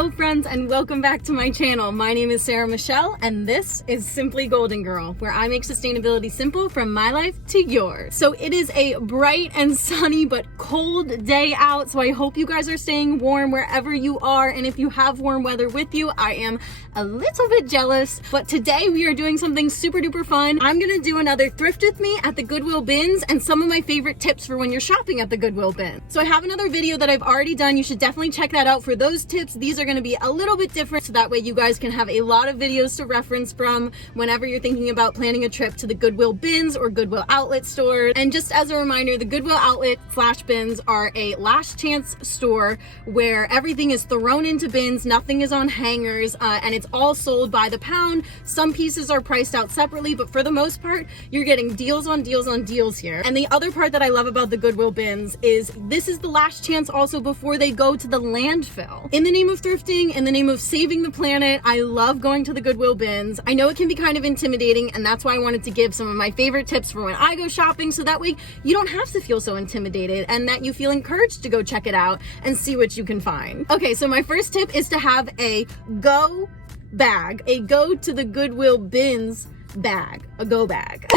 Hello friends and welcome back to my channel. My name is Sarah Michelle and this is Simply Golden Girl, where I make sustainability simple from my life to yours. So it is a bright and sunny but cold day out, so I hope you guys are staying warm wherever you are, and if you have warm weather with you, I am a little bit jealous. But today we are doing something super duper fun. I'm gonna do another thrift with me at the Goodwill Bins and some of my favorite tips for when you're shopping at the Goodwill Bin. So I have another video that I've already done. You should definitely check that out for those tips. These are going to be a little bit different, so that way you guys can have a lot of videos to reference from whenever you're thinking about planning a trip to the Goodwill Bins or Goodwill outlet stores. And just as a reminder, the Goodwill outlet flash bins are a last chance store where everything is thrown into bins, nothing is on hangers, and it's all sold by the pound. Some pieces are priced out separately, but for the most part, you're getting deals on deals on deals here. And the other part that I love about the Goodwill Bins is this is the last chance also before they go to the landfill. In the name of thrifting, in the name of saving the planet, I love going to the Goodwill Bins. I know it can be kind of intimidating, and that's why I wanted to give some of my favorite tips for when I go shopping, so that way you don't have to feel so intimidated and that you feel encouraged to go check it out and see what you can find. Okay, so my first tip is to have a go bag, a go to the Goodwill Bins bag, a go bag,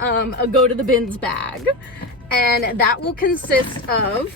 a go to the bins bag. And that will consist of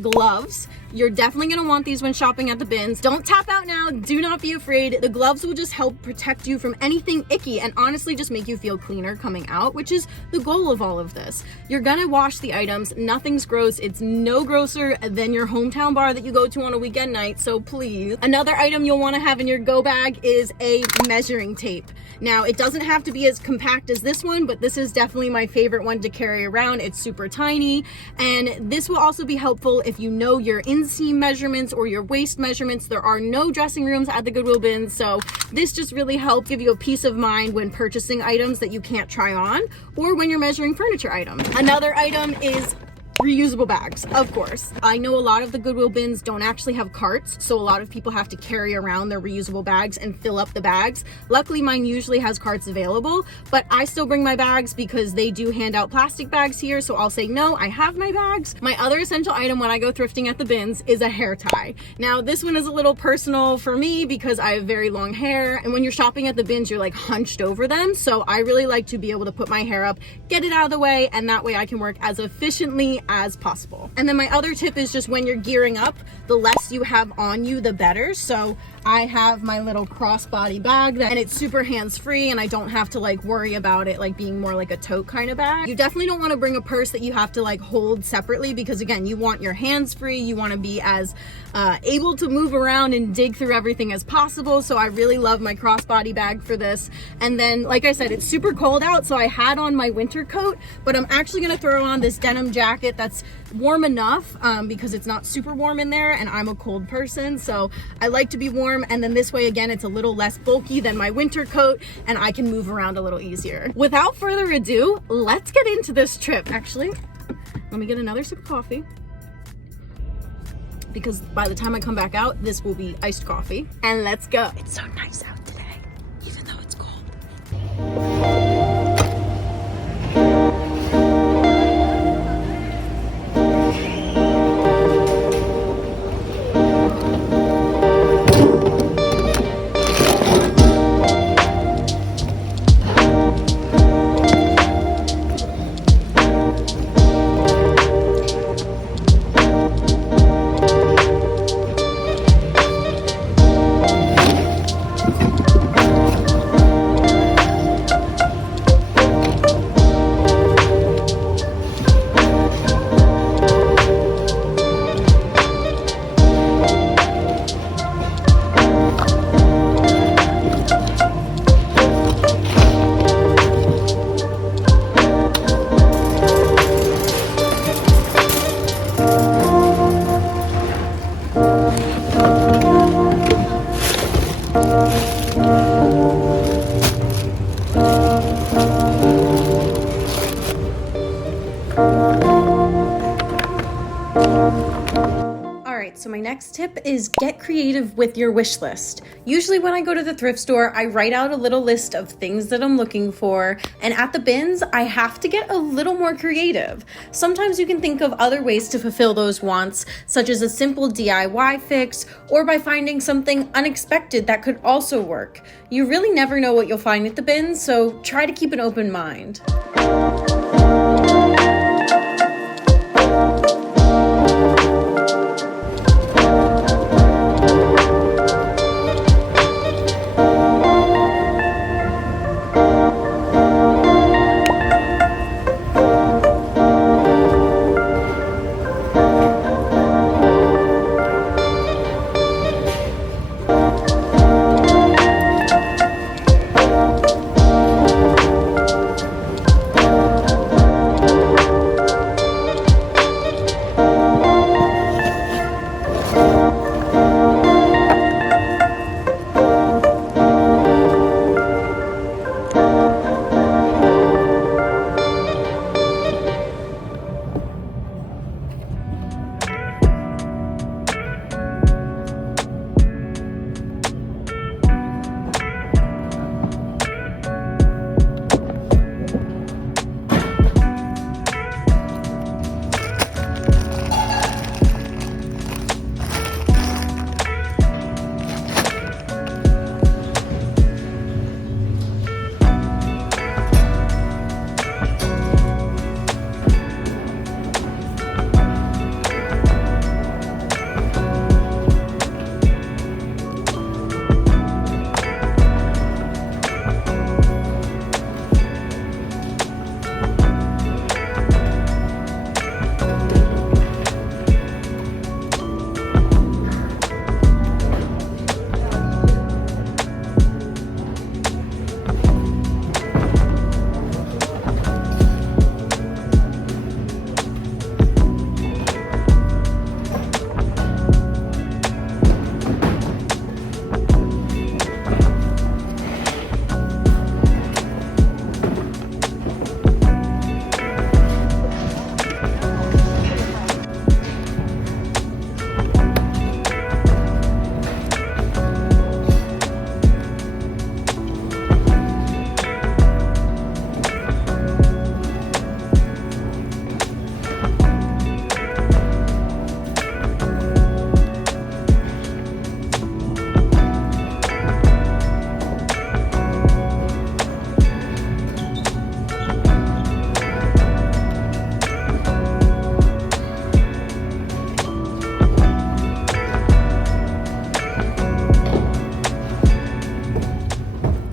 gloves. You're definitely going to want these when shopping at the bins. Don't tap out now. Do not be afraid. The gloves will just help protect you from anything icky and honestly just make you feel cleaner coming out, which is the goal of all of this. You're going to wash the items. Nothing's gross. It's no grosser than your hometown bar that you go to on a weekend night, so please. Another item you'll want to have in your go bag is a measuring tape. Now, it doesn't have to be as compact as this one, but this is definitely my favorite one to carry around. It's super tiny, and this will also be helpful if you know your inseam measurements or your waist measurements. There are no dressing rooms at the Goodwill Bins, so this just really helps give you a peace of mind when purchasing items that you can't try on or when you're measuring furniture items. Another item is reusable bags, of course. I know a lot of the Goodwill Bins don't actually have carts, so a lot of people have to carry around their reusable bags and fill up the bags. Luckily, mine usually has carts available, but I still bring my bags because they do hand out plastic bags here, so I'll say, no, I have my bags. My other essential item when I go thrifting at the bins is a hair tie. Now, this one is a little personal for me because I have very long hair, and when you're shopping at the bins, you're like hunched over them, so I really like to be able to put my hair up, get it out of the way, and that way I can work as efficiently as possible. And then my other tip is just when you're gearing up, the less you have on you, the better. So I have my little crossbody bag and it's super hands-free and I don't have to like worry about it like being more like a tote kind of bag. You definitely don't want to bring a purse that you have to like hold separately because again, you want your hands free. You want to be as able to move around and dig through everything as possible. So I really love my crossbody bag for this. And then, like I said, it's super cold out, so I had on my winter coat, but I'm actually going to throw on this denim jacket that's warm enough because it's not super warm in there and I'm a cold person, so I like to be warm. And then this way, again, it's a little less bulky than my winter coat and I can move around a little easier. Without further ado, let's get into this trip. Actually, let me get another sip of coffee, because by the time I come back out, this will be iced coffee. And let's go. It's so nice out today, even though it's cold. next tip is get creative with your wish list. Usually when I go to the thrift store, I write out a little list of things that I'm looking for, and at the bins, I have to get a little more creative. Sometimes you can think of other ways to fulfill those wants, such as a simple DIY fix, or by finding something unexpected that could also work. You really never know what you'll find at the bins, so try to keep an open mind.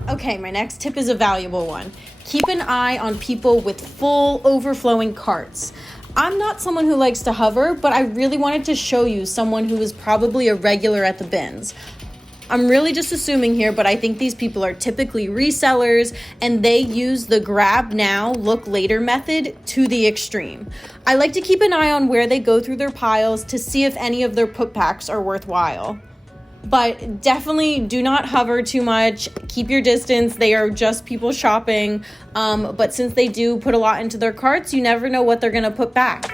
Okay, my next tip is a valuable one. Keep an eye on people with full overflowing carts. I'm not someone who likes to hover, but I really wanted to show you someone who is probably a regular at the bins. I'm really just assuming here, but I think these people are typically resellers and they use the grab now, look later method to the extreme. I like to keep an eye on where they go through their piles to see if any of their putbacks are worthwhile. But definitely do not hover too much. Keep your distance. They are just people shopping. But since they do put a lot into their carts, you never know what they're going to put back.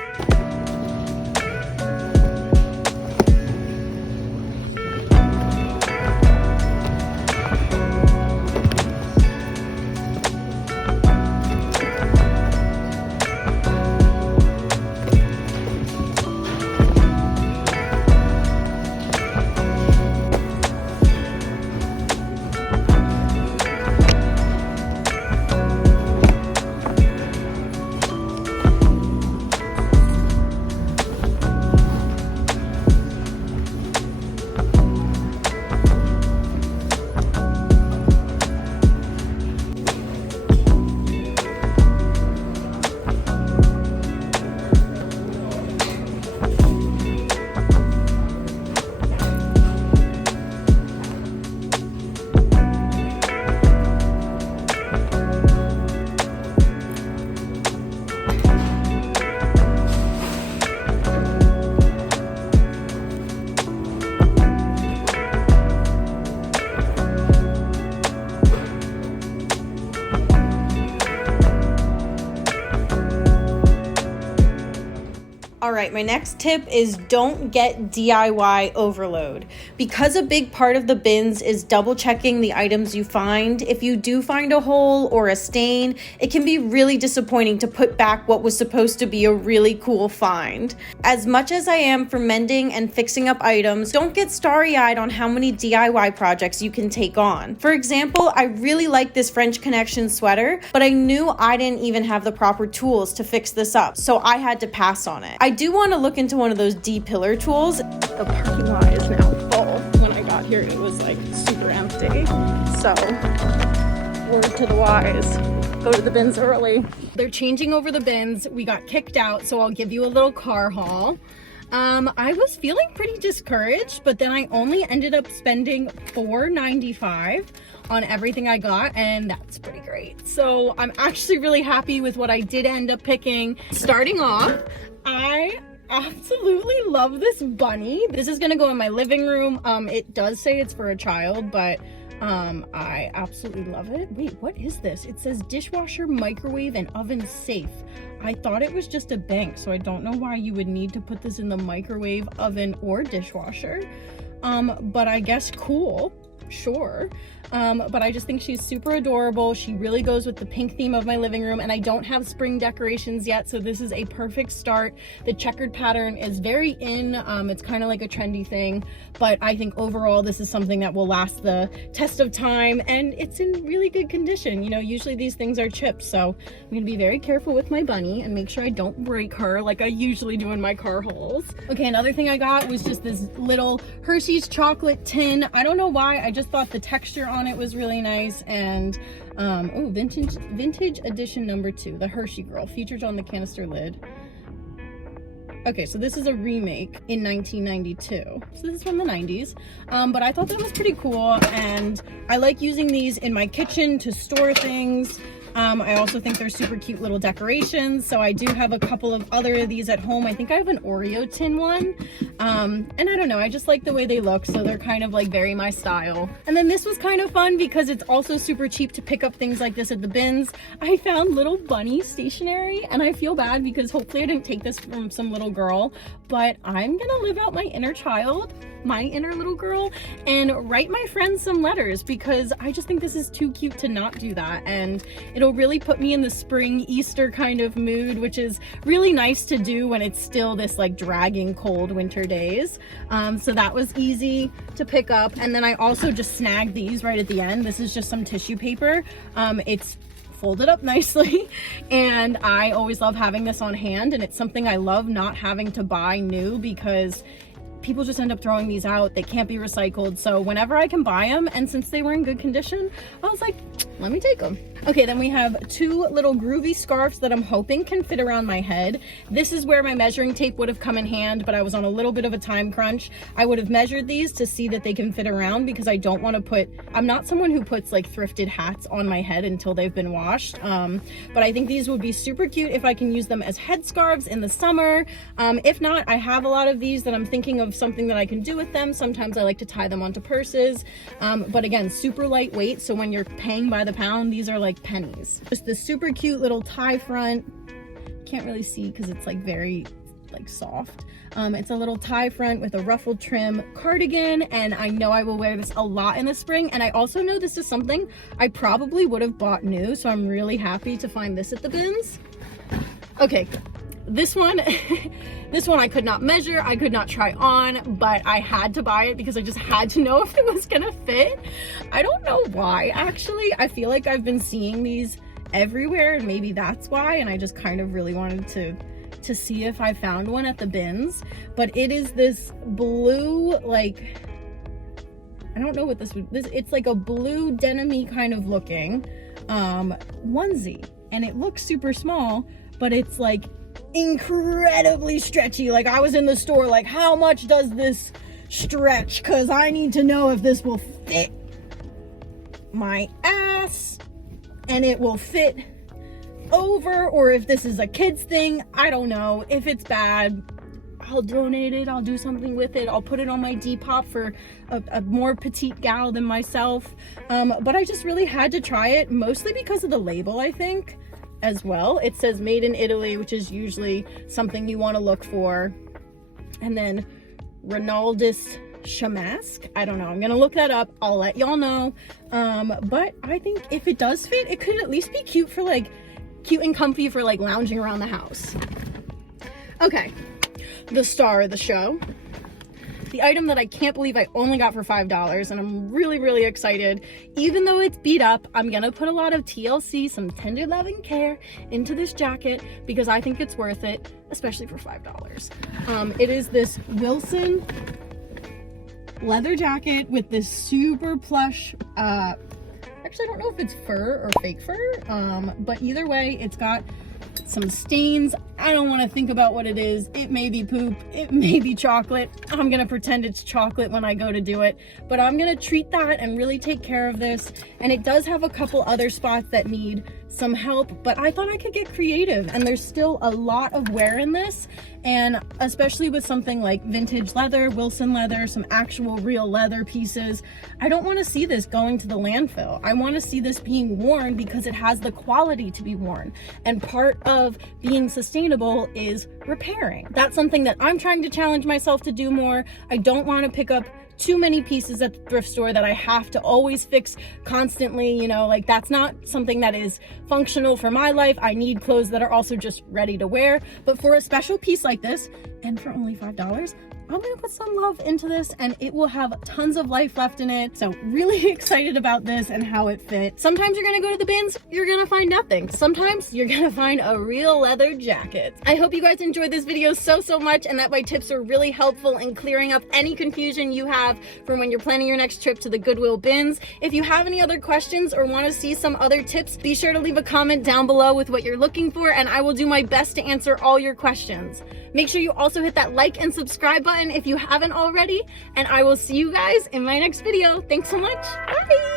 right, my next tip is don't get DIY overload. Because a big part of the bins is double checking the items you find, if you do find a hole or a stain, it can be really disappointing to put back what was supposed to be a really cool find. As much as I am for mending and fixing up items, don't get starry-eyed on how many DIY projects you can take on. For example, I really like this French Connection sweater, but I knew I didn't even have the proper tools to fix this up, so I had to pass on it. I do want to look into one of those D-pillar tools. The parking lot is now full. When I got here, it was like super empty. So, word to the wise, go to the bins early. They're changing over the bins. We got kicked out, so I'll give you a little car haul. I was feeling pretty discouraged, but then I only ended up spending $4.95 on everything I got, and that's pretty great. So I'm actually really happy with what I did end up picking. Starting off, I absolutely love this bunny. This is gonna go in my living room. It does say it's for a child, but I absolutely love it. Wait, what is this? It says dishwasher, microwave, and oven safe. I thought it was just a bank, so I don't know why you would need to put this in the microwave, oven, or dishwasher. But I guess cool, sure. But I just think she's super adorable. She really goes with the pink theme of my living room, and I don't have spring decorations yet, so this is a perfect start. The checkered pattern is very in. It's kind of like a trendy thing, but I think overall this is something that will last the test of time, and it's in really good condition. You know, usually these things are chipped, so I'm gonna be very careful with my bunny and make sure I don't break her like I usually do in my car hauls. Okay, another thing I got was just this little Hershey's chocolate tin. I don't know why, I just thought the texture on it was really nice. And oh, vintage edition number 2, the Hershey Girl, featured on the canister lid. Okay, so this is a remake in 1992, so this is from the 90s, but I thought that was pretty cool, and I like using these in my kitchen to store things. I also think they're super cute little decorations, so I do have a couple of other of these at home. I think I have an Oreo tin one, and I don't know, I just like the way they look, so they're kind of like very my style. And then this was kind of fun because it's also super cheap to pick up things like this at the bins. I found little bunny stationery, and I feel bad because hopefully I didn't take this from some little girl, but I'm gonna live out my inner child, my inner little girl, and write my friends some letters because I just think this is too cute to not do that, and it'll really put me in the spring Easter kind of mood, which is really nice to do when it's still this like dragging cold winter days. So that was easy to pick up. And then I also just snagged these right at the end. This is just some tissue paper. It's folded up nicely, and I always love having this on hand, and it's something I love not having to buy new because people just end up throwing these out. They can't be recycled, so whenever I can buy them, and since they were in good condition, I was like, let me take them. Okay, then we have 2 little groovy scarves that I'm hoping can fit around my head. This is where my measuring tape would have come in hand, but I was on a little bit of a time crunch. I would have measured these to see that they can fit around because I don't want to put, I'm not someone who puts like thrifted hats on my head until they've been washed. But I think these would be super cute if I can use them as headscarves in the summer. If not, I have a lot of these that I'm thinking of something that I can do with them. Sometimes I like to tie them onto purses. But again, super lightweight, so when you're paying by the pound, these are like pennies. Just this super cute little tie front. Can't really see because it's like very like soft. It's a little tie front with a ruffled trim cardigan, and I know I will wear this a lot in the spring, and I also know this is something I probably would have bought new, so I'm really happy to find this at the bins. Okay, this one this one I could not measure, I could not try on, but I had to buy it because I just had to know if it was gonna fit. I don't know why, actually. I feel like I've been seeing these everywhere, and maybe that's why, and I just kind of really wanted to see if I found one at the bins. But it is this blue, like, I don't know what this it's like a blue denim-y kind of looking onesie, and it looks super small, but it's like incredibly stretchy. Like, I was in the store like, how much does this stretch, because I need to know if this will fit my ass and it will fit over, or if this is a kid's thing. I don't know. If it's bad, I'll donate it, I'll do something with it, I'll put it on my Depop for a more petite gal than myself. But I just really had to try it, mostly because of the label, I think. as well. It says made in Italy, which is usually something you want to look for. And then Ronaldus Shamask. I don't know. I'm gonna look that up. I'll let y'all know. But I think if it does fit, it could at least be cute and comfy for like lounging around the house. Okay, the star of the show. The item that I can't believe I only got for $5, and I'm really, really excited. Even though it's beat up, I'm gonna put a lot of TLC, some tender loving care, into this jacket because I think it's worth it, especially for $5. It is this Wilson leather jacket with this super plush, actually I don't know if it's fur or fake fur, but either way, it's got some stains. I don't want to think about what it is. It may be poop, it may be chocolate. I'm gonna pretend it's chocolate when I go to do it, but I'm gonna treat that and really take care of this. And it does have a couple other spots that need some help, but I thought I could get creative, and there's still a lot of wear in this, and especially with something like vintage leather, Wilson leather, some actual real leather pieces, I don't want to see this going to the landfill. I want to see this being worn because it has the quality to be worn, and part of being sustainable is repairing. That's something that I'm trying to challenge myself to do more. I don't want to pick up too many pieces at the thrift store that I have to always fix constantly, you know, like that's not something that is functional for my life. I need clothes that are also just ready to wear. But for a special piece like this, and for only $5, I'm gonna put some love into this, and it will have tons of life left in it. So really excited about this and how it fits. Sometimes you're gonna go to the bins, you're gonna find nothing. Sometimes you're gonna find a real leather jacket. I hope you guys enjoyed this video so much, and that my tips are really helpful in clearing up any confusion you have for when you're planning your next trip to the Goodwill Bins. If you have any other questions or want to see some other tips, be sure to leave a comment down below with what you're looking for, and I will do my best to answer all your questions. Make sure you also hit that like and subscribe button if you haven't already, and I will see you guys in my next video. Thanks so much. Bye.